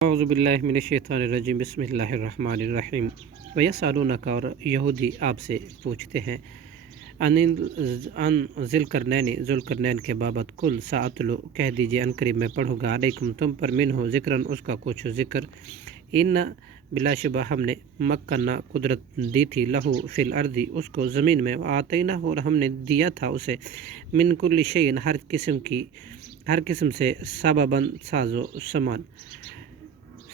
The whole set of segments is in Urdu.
اعوذ باللہ من الشیطان الرجیم بسم اللہ الرحمن الرحیم ویسألونک، اور یہودی آپ سے پوچھتے ہیں ان ذوالقرنین کے بابت، کل ساتلو کہہ دیجئے ان قریب میں پڑھوں گا، علیکم تم پر، منہ ذکرن اس کا کچھ ذکر، ان بلا شبہ ہم نے مکنہ قدرت دی تھی، لہو فی الارض اس کو زمین میں، آتینہ اور ہم نے دیا تھا اسے، من کل شیء ہر قسم سے، سبباً ساز و سامان،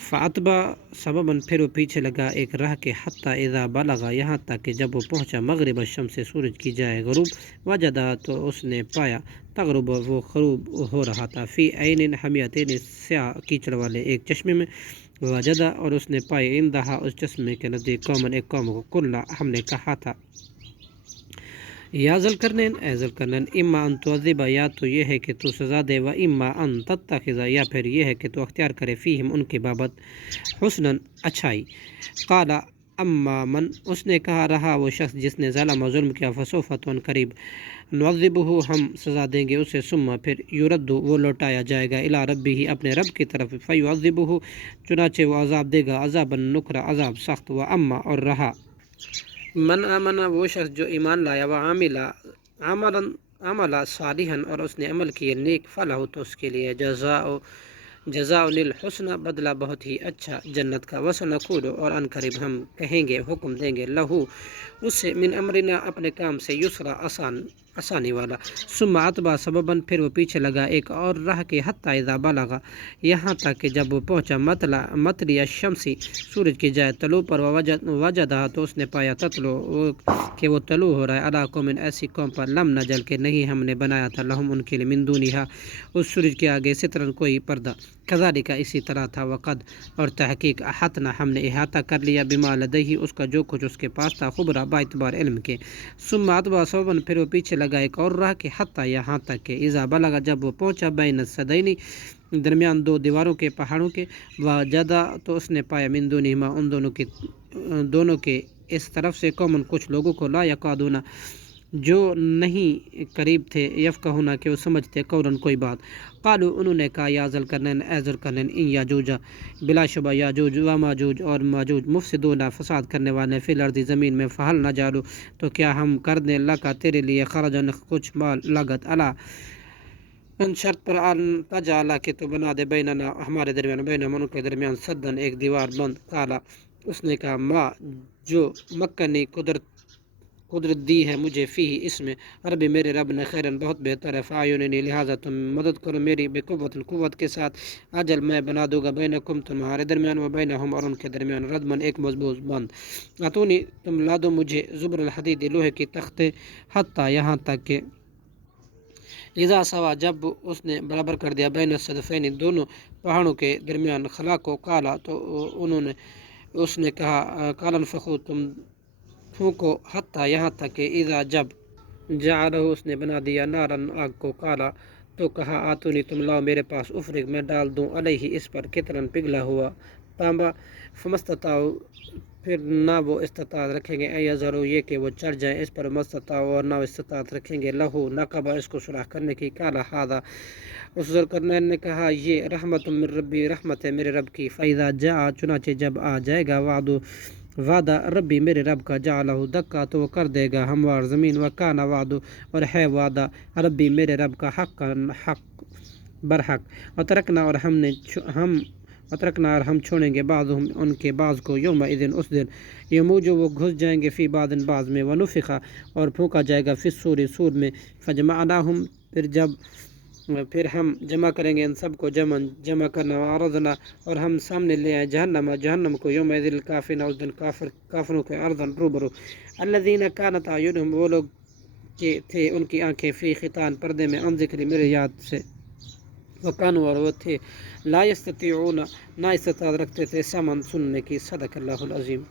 فاتبع سبباً پھر وہ پیچھے لگا ایک راہ کے، حتیٰ اذا بلغ یہاں تک کہ جب وہ پہنچا، مغرب الشمس سورج کی جائے غروب، وجدہ تو اس نے پایا، تغرب وہ غروب ہو رہا تھا، فی عین حمیتین سیاہ کیچڑ والے ایک چشمے میں، وجدہ اور اس نے پائے، اندہا اس چشمے کے نزدیک، قومن ایک قوم کو، قلنا ہم نے کہا تھا، یا ذوالقرنین اے ذوالقرنین، اما ان تعذب یا تو یہ ہے کہ تو سزا دے، و اما ان تتخذ یا پھر یہ ہے کہ تو اختیار کرے، فیہم ان کے بابت، حسناً اچھائی، قال اما من اس نے کہا رہا وہ شخص جس نے ظلم و ظلم کیا، فسوف تو ان قریب، نعذبہ ہم سزا دیں گے اسے، ثم پھر یرد وہ لوٹایا جائے گا، الی ربہ اپنے رب کی طرف، فیعذبہ چنانچہ وہ عذاب دے گا، عذابا نکرا عذاب سخت، و اما اور رہا من آمنا وہ شخص جو ایمان لایا، و عملا صالحا اور اس نے عمل کیے نیک، فلاح تو اس کے لیے جزاء الحسنى بدلہ بہت ہی اچھا جنت کا، وسنقول اور ان قریب ہم کہیں گے، حکم دیں گے، لہو اس سے، من امرنا اپنے کام سے، یسرا آسانی والا، ثم اتبع سبباً پھر وہ پیچھے لگا ایک اور راہ کے، حتیٰ اذا بلغ یہاں تک کہ جب وہ پہنچا، مطلع الشمسی سورج کی جائے طلوع پر، وجدہ تو اس نے پایا، تطلع کہ وہ طلوع ہو رہا ہے، علی قوم ایسی قوم پر، لم نجل کے نہیں ہم نے بنایا تھا، لہم ان کے لیے، من دونہا اس سورج کے آگے، سترن کوئی پردہ، کذالک اسی طرح تھا، وقد اور تحقیق، احاطنا ہم نے احاطہ کر لیا، بما لدیہ اس کا جو کچھ اس کے پاس تھا، خبرا باعتبار علم کے، ثم اتبع سبباً پھر وہ پیچھے لگا ایک اور راہ کے، حتیٰ یہاں تک کہ اذا بلغ جب وہ پہنچا، بین السدین درمیان دو دیواروں کے، پہاڑوں کے، وجدہ تو اس نے پایا، من دونہما ان دونوں کے اس طرف سے، قومن کچھ لوگوں کو، لا یکادون جو نہیں قریب تھے، یفقہون کہ وہ سمجھتے، قولاً کوئی بات، قالوا انہوں نے کہا، یا ذوالقرنین اے ذوالقرنین، ان یاجوج بلا شبہ یاجوج و ماجوج اور ماجوج، مفسدون فساد کرنے والے، فی الارض زمین میں، فہل نجعل تو کیا ہم کر دیں، لکا تیرے لیے، خرجاً کچھ مال لاگت، الا ان شرط پر، ان تجعل کہ تو بنا دے، بیننا ہمارے درمیان، بینہم ان کے درمیان، سدًا ایک دیوار بند، قال اس نے کہا، ما جو مکنی قدرت دی ہے مجھے، فی اس میں، ربی میرے رب نے، خیرن بہت بہتر ہے، فاعیننی لہٰذا تم مدد کرو میری، قوت کے ساتھ، اجل میں بنا دوں گا، بینکم تمہارے درمیان، و بینہم اور ان کے درمیان، ردمن ایک مضبوط بند، اتونی تم لا دو مجھے، زبر الحدید لوہے کی تختے، حتیٰ یہاں تک کہ اذا سوا جب اس نے برابر کر دیا، بین الصدفین دونوں پہاڑوں کے درمیان، خلا کو، کالا تو اس نے کہا، کالن فخو تم پھونکو، حتیٰ یہاں تک کہ اذا جب جعلہ اس نے بنا دیا، نارن آگ کو، کالا تو کہا، آتونی تم لاؤ میرے پاس، افرغ میں ڈال دوں، علیہ اس پر، کترن پگھلا ہوا تانبا، فمستطاعوا پھر نہ وہ استطاعت رکھیں گے، اے یظہروا یہ کہ وہ چڑھ جائیں اس پر، مستطاعوا اور نہ وہ استطاعت رکھیں گے، لہو نقبہ اس کو سوراخ کرنے کی، کالا ھذا اس ذوالقرنین نے کہا، یہ رحمت من ربی رحمت ہے میرے رب کی، فاذا جاء چنانچہ جب آ جائے گا، وعدہ ربی میرے رب کا، جعلہ دکا تو وہ کر دے گا ہموار زمین، وکان وعد اور ہے وعدہ ربی میرے رب کا، حق برحق، وترکنا اور ہم چھوڑیں گے، بعضهم ان کے بعض کو، یومئذ اس دن، یموج وہ گھس جائیں گے، فی بعض میں، ونفخ اور پھونکا جائے گا، فی الصور سور میں، فجمعناہم پھر ہم جمع کریں گے ان سب کو، جمع کرنا، وعرضنا اور ہم سامنے لے آئے، جہنم کو، یومئذ للکافرین اس دن کافروں کے، عرضاً روبرو، الذین کانت اعینہم وہ لوگ کہ تھے ان کی آنکھیں، فی خطان پردے میں، عن ذکری میرے یاد سے، وکانوا اور وہ تھے، لا یستطیعون نہ استطاعت رکھتے تھے، سمعا سننے کی، صدق اللہ العظیم۔